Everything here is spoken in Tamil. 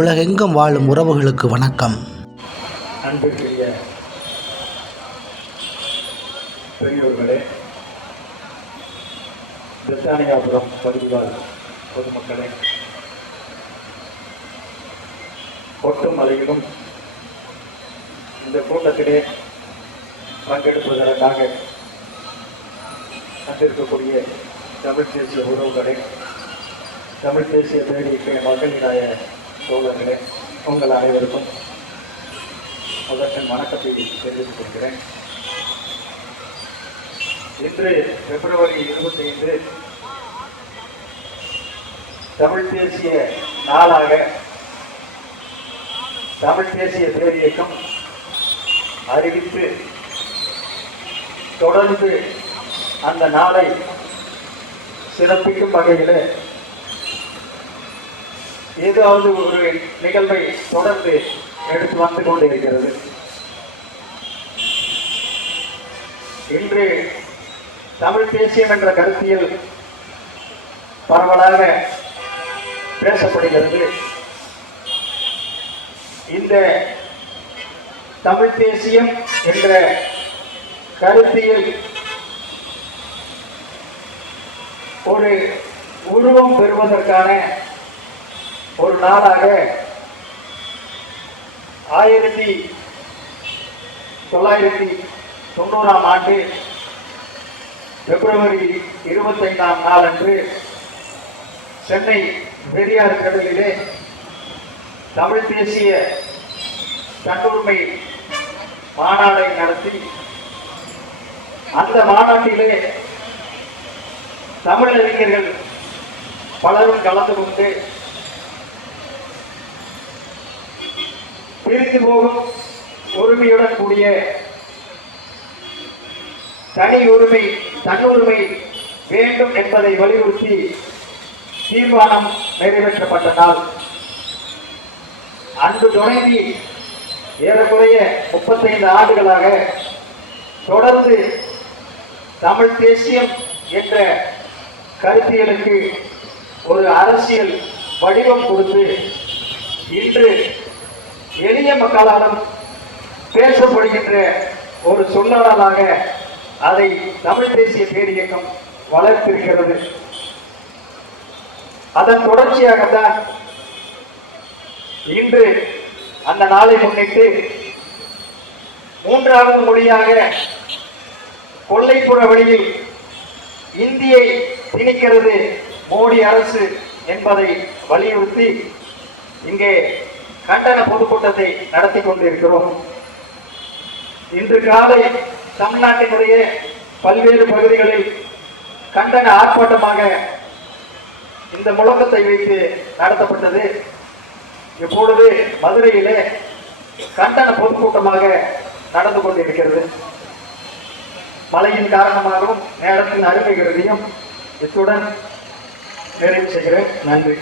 உலகெங்கும் வாழும் உறவுகளுக்கு வணக்கம். அன்பிற்குரிய பெரியோர்களே, பிரித்தானியாபுரம் பகுதிவாழ் பொதுமக்களே, ஒட்டும் மலையிலும் இந்த கூட்டத்திலே பங்கெடுப்பதற்காக வந்திருக்கக்கூடிய தமிழ் தேசிய உறவுகளே, தமிழ் தேசிய பேரியக்க மக்களினாய தோழர்களே, உங்கள் அனைவருக்கும் முதற்கண் வணக்கத்தை தெரிவித்துக் கொள்கிறேன். இன்று பிப்ரவரி 25 தமிழ் தேசிய நாளாக தமிழ் தேசிய பேரியக்கம் அறிவித்து தொடர்ந்து அந்த நாளை சிறப்பிக்கும் வகையில் ஏதாவது ஒரு நிகழ்வை தொடர்ந்து எடுத்து வந்து கொண்டிருக்கிறது. இன்று தமிழ் தேசியம் என்ற கருத்தியல் பரவலாக பேசப்படுகிறது. இந்த தமிழ் தேசியம் என்ற கருத்தியல் ஒரு உருவம் பெறுவதற்கான ஒரு நாளாக 1990 ஆண்டு பிப்ரவரி 25 நாளன்று சென்னை பெரியார் கடலிலே தமிழ் தேசிய தன்னுரிமை மாநாட்டை நடத்தி அந்த மாநாட்டிலே தமிழறிஞர்கள் பலரும் கலந்து கொண்டு பிரித்து போகும் உரிமையுடன் கூடிய தனி உரிமை தன்னுரிமை வேண்டும் என்பதை வலியுறுத்தி தீர்மானம் நிறைவேற்றப்பட்ட நாள். அன்று தொடங்கி ஏறக்குறைய 35 ஆண்டுகளாக தொடர்ந்து தமிழ் தேசியம் என்ற கருத்தியலுக்கு ஒரு அரசியல் வடிவம் கொடுத்து இன்று எளிய மக்களாலும் பேசப்படுகின்ற ஒரு சொல்லாடலாக அதை தமிழ் தேசிய பேரியக்கம் வளர்த்திருக்கிறது. அதன் தொடர்ச்சியாகத்தான் இன்று அந்த நாளை முன்னிட்டு 3வது மொழியாக கொல்லைப்புற வழியில் இந்தியை திணிக்கிறது மோடி அரசு என்பதை வலியுறுத்தி இங்கே கண்டன பொதுக்கூட்டத்தை நடத்தி கொண்டிருக்கிறோம். இன்று காலை தமிழ்நாட்டினுடைய பல்வேறு பகுதிகளில் கண்டன ஆர்ப்பாட்டமாக இந்த முழக்கத்தை வைத்து நடத்தப்பட்டது. இப்பொழுது மதுரையிலே கண்டன பொதுக்கூட்டமாக நடந்து கொண்டிருக்கிறது. மழையின் காரணமாகவும் நேரத்தின் அருமைகிறதையும் இத்துடன் நிறைவு செய்கிறேன். நன்றி.